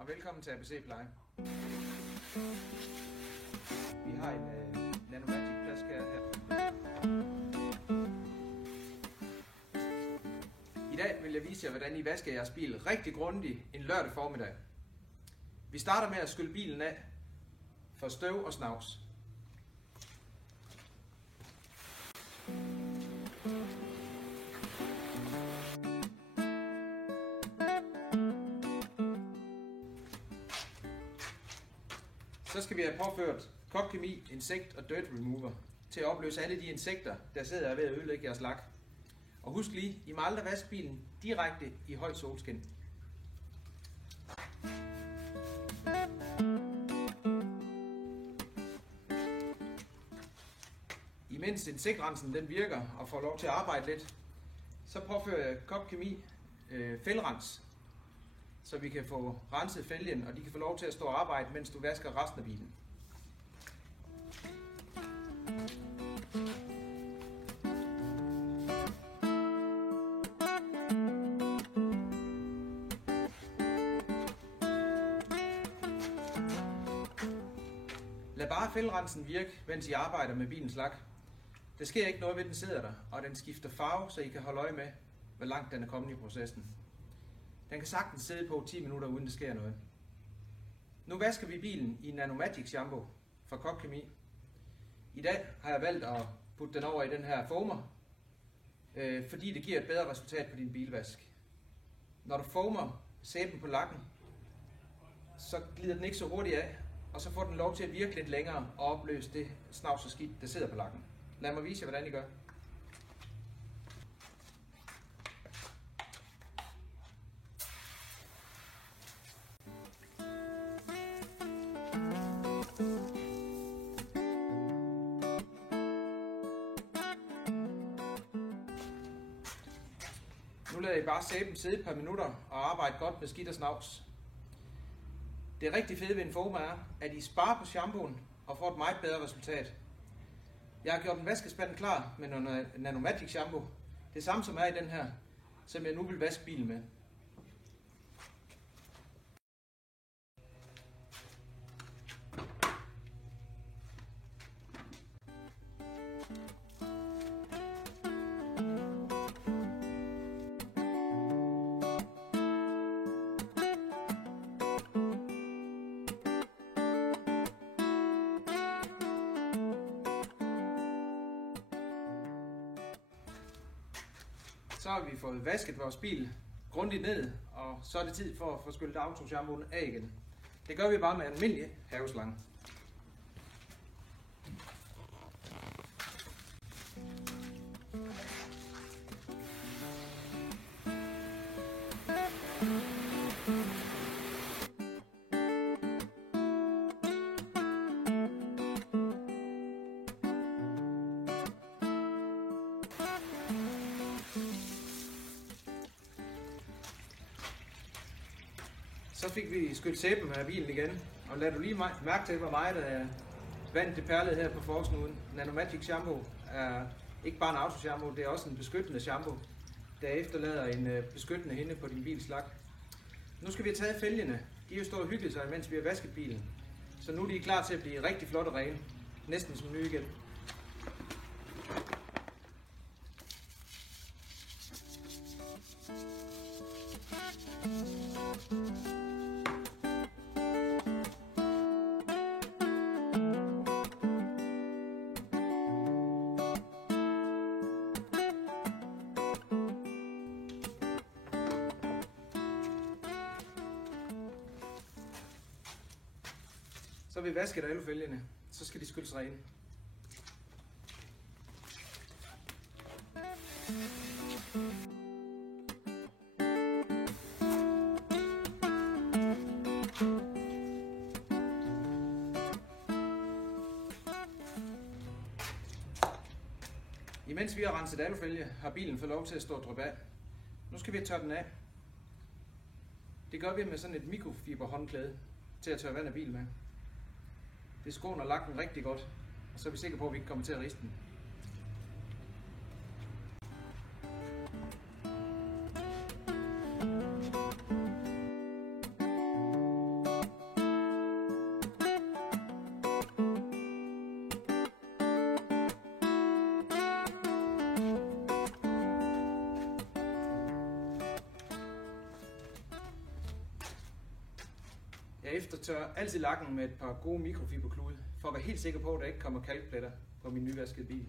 og velkommen til ABC Pleje. Vi har en Nanomatic plaskær her. I dag vil jeg vise jer, hvordan I vasker jeres bil rigtig grundigt en lørdag formiddag. Vi starter med at skylle bilen af for støv og snavs. Så skal vi have påført Koch-Kemi Insect og Dirt Remover til at opløse alle de insekter, der sidder ved at ødelægge jeres lak. Og husk lige, I må aldrig vaske bilen direkte i højt solskin. Imens insektrensen den virker og får lov til at arbejde lidt, så påfører jeg Koch-Kemi fælgrens, så vi kan få renset fælgen, og de kan få lov til at stå og arbejde, mens du vasker resten af bilen. Lad bare fælgrensen virke, mens I arbejder med bilens lak. Der sker ikke noget ved, den sidder der, og den skifter farve, så I kan holde øje med, hvor langt den er kommet i processen. Den kan sagtens sidde på 10 minutter, uden det sker noget. Nu vasker vi bilen i Nanomatic shampoo fra Koch-Kemi. I dag har jeg valgt at putte den over i den her foamer, fordi det giver et bedre resultat på din bilvask. Når du foamer sæben på lakken, så glider den ikke så hurtigt af, og så får den lov til at virke lidt længere og opløse det snavs og skidt, der sidder på lakken. Lad mig vise jer, hvordan I gør. Nu lader I bare sæben sidde et par minutter og arbejde godt med skidt og snavs. Det rigtig fede ved en foamer er, at I sparer på shampooen og får et meget bedre resultat. Jeg har gjort en vaskespand klar med noget Nanomatic shampoo. Det samme som er i den her, som jeg nu vil vaske bilen med. Så har vi fået vasket vores bil grundigt ned, og så er det tid for at få skyllet autoshampooen af igen. Det gør vi bare med en almindelig haveslange. Så fik vi skyllet sæben af bilen igen, og lad du lige mærke til, hvor meget vand det perlede her på forsnuden. Nanomatic shampoo er ikke bare en autoshampoo, det er også en beskyttende shampoo, der efterlader en beskyttende hinde på din bils lak. Nu skal vi have taget fælgene. De er jo stået og hygget sig, mens vi har vasket bilen. Så nu er de klar til at blive rigtig flotte og rene. Næsten som nye igen. Så har vi vasket alufælgene, så skal de skylles rene. Imens vi har renset alufælge, har bilen fået lov til at stå og dryppe af. Nu skal vi tørre den af. Det gør vi med sådan et mikrofiberhåndklæde til at tørre vand af bilen med. Det skåner lakken rigtig godt, og så er vi sikre på, at vi ikke kommer til at riste den. Jeg eftertørrer altid lakken med et par gode mikrofiberklude, for at være helt sikker på, at der ikke kommer kalkpletter på min nyvaskede bil.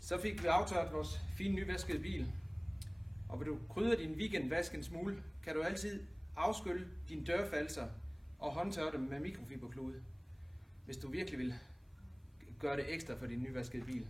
Så fik vi aftørret vores fine nyvaskede bil. Og vil du krydre din weekendvask en smule, kan du altid afskylle dine dørfalser og håndtørre dem med mikrofiberklude, hvis du virkelig vil gøre det ekstra for din nyvaskede bil.